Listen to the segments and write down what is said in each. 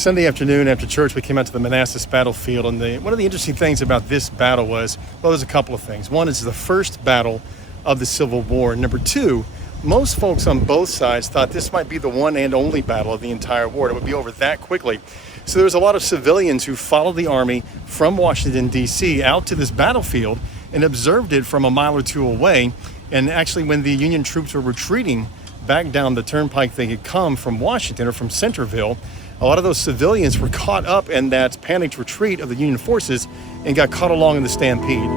Sunday afternoon after church, we came out to the Manassas battlefield, and one of the interesting things about this battle was, well, there's a couple of things. One is the first battle of the Civil War. Number two, most folks on both sides thought this might be the one and only battle of the entire war. It would be over that quickly. So there was a lot of civilians who followed the army from Washington, D.C. out to this battlefield and observed it from a mile or two away. And actually, when the Union troops were retreating back down the turnpike they had come from Washington or from Centerville, a lot of those civilians were caught up in that panicked retreat of the Union forces and got caught along in the stampede.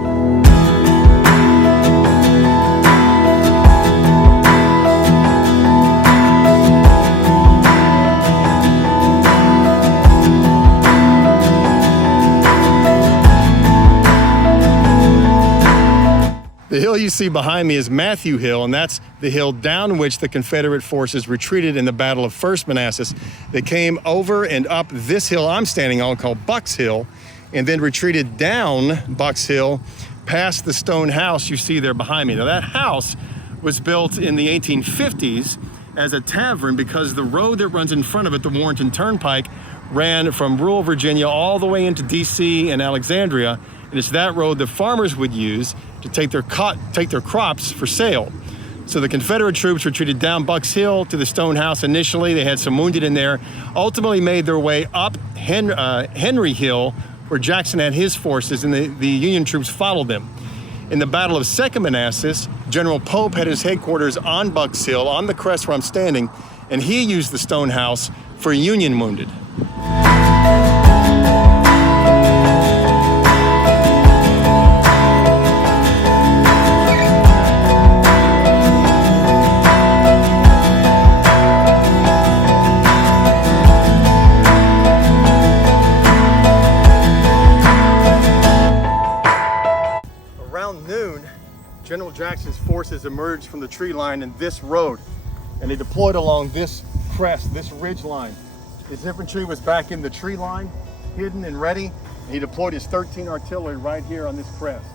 The hill you see behind me is Matthew Hill, and that's the hill down which the Confederate forces retreated in the Battle of First Manassas. They came over and up this hill I'm standing on called Buck's Hill, and then retreated down Buck's Hill past the stone house you see there behind me. Now that house was built in the 1850s as a tavern because the road that runs in front of it, the Warrenton Turnpike, ran from rural Virginia all the way into D.C. and Alexandria, and it's that road that farmers would use to take their crops for sale. So the Confederate troops retreated down Buck's Hill to the stone house initially. They had some wounded in there, ultimately made their way up Henry Hill, where Jackson had his forces, and the Union troops followed them. In the Battle of Second Manassas, General Pope had his headquarters on Buck's Hill, on the crest where I'm standing, and he used the stone house for Union wounded. Around noon, General Jackson's forces emerged from the tree line in this road, and they deployed along this crest, this ridge line. His infantry was back in the tree line, hidden and ready, and he deployed his 13 artillery right here on this crest.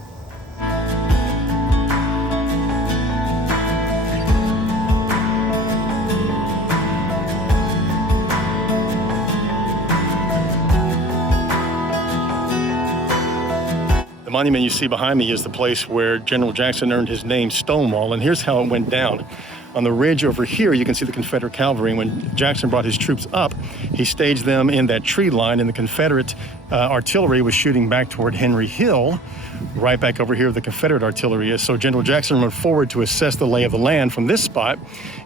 The monument you see behind me is the place where General Jackson earned his name, Stonewall, and here's how it went down. On the ridge over here, you can see the Confederate cavalry. When Jackson brought his troops up, he staged them in that tree line, and the Confederate artillery was shooting back toward Henry Hill, right back over here where the Confederate artillery is. So General Jackson went forward to assess the lay of the land from this spot,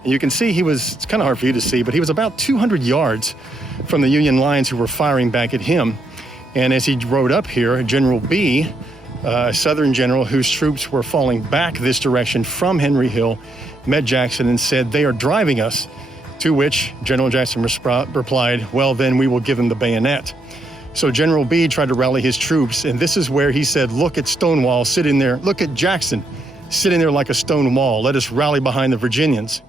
and you can see it's kind of hard for you to see, but he was about 200 yards from the Union lines who were firing back at him. And as he rode up here, General B, a Southern general whose troops were falling back this direction from Henry Hill, met Jackson and said, "They are driving us," to which General Jackson replied, "Well, then we will give them the bayonet." So General B tried to rally his troops, and this is where he said, "Look at Stonewall sitting there. Look at Jackson sitting there like a stone wall. Let us rally behind the Virginians."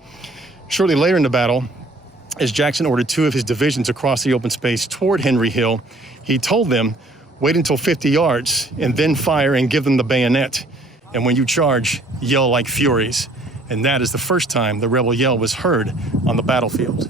Shortly later in the battle, as Jackson ordered two of his divisions across the open space toward Henry Hill, he told them, "Wait until 50 yards and then fire and give them the bayonet. And when you charge, yell like furies." And that is the first time the rebel yell was heard on the battlefield.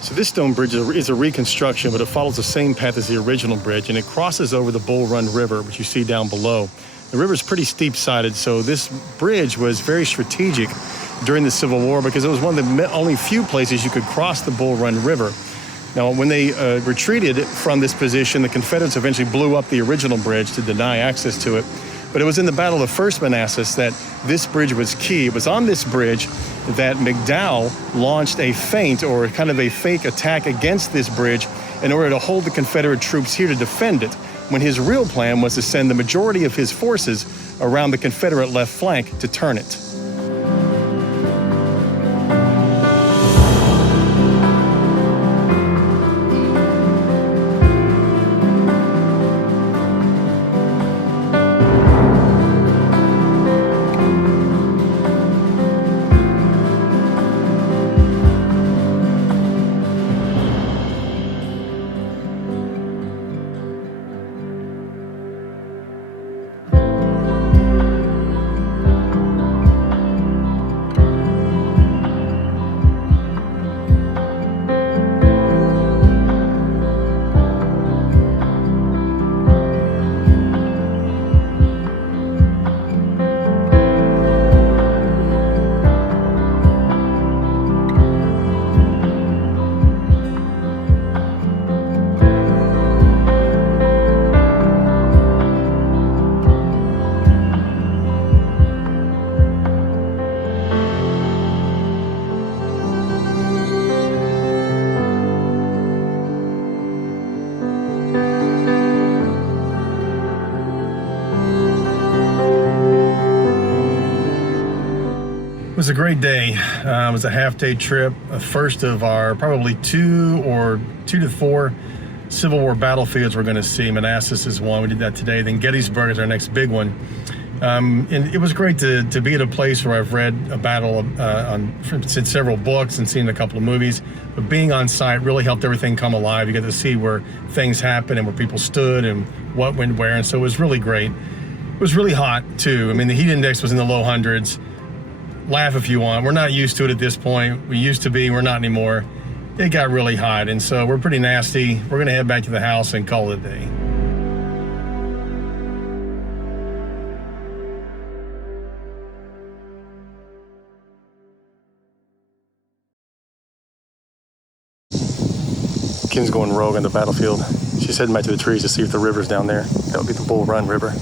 So this stone bridge is a reconstruction, but it follows the same path as the original bridge, and it crosses over the Bull Run River, which you see down below. The river is pretty steep-sided, so this bridge was very strategic during the Civil War because it was one of the only few places you could cross the Bull Run River. Now, when they retreated from this position, the Confederates eventually blew up the original bridge to deny access to it. But it was in the Battle of First Manassas that this bridge was key. It was on this bridge that McDowell launched a feint, or kind of a fake attack against this bridge in order to hold the Confederate troops here to defend it, when his real plan was to send the majority of his forces around the Confederate left flank to turn it. was a great day. It was a half-day trip, a first of our probably two to four Civil War battlefields we're going to see. Manassas is one. We did that today. Then Gettysburg is our next big one. And it was great to be at a place where I've read a battle in several books and seen a couple of movies. But being on site really helped everything come alive. You get to see where things happened and where people stood and what went where. And so it was really great. It was really hot, too. I mean, the heat index was in the low hundreds. Laugh if you want. We're not used to it at this point. We used to be. We're not anymore. It got really hot, and so we're pretty nasty. We're going to head back to the house and call it a day. Kim's going rogue on the battlefield. She's heading back to the trees to see if the river's down there. That would be the Bull Run River.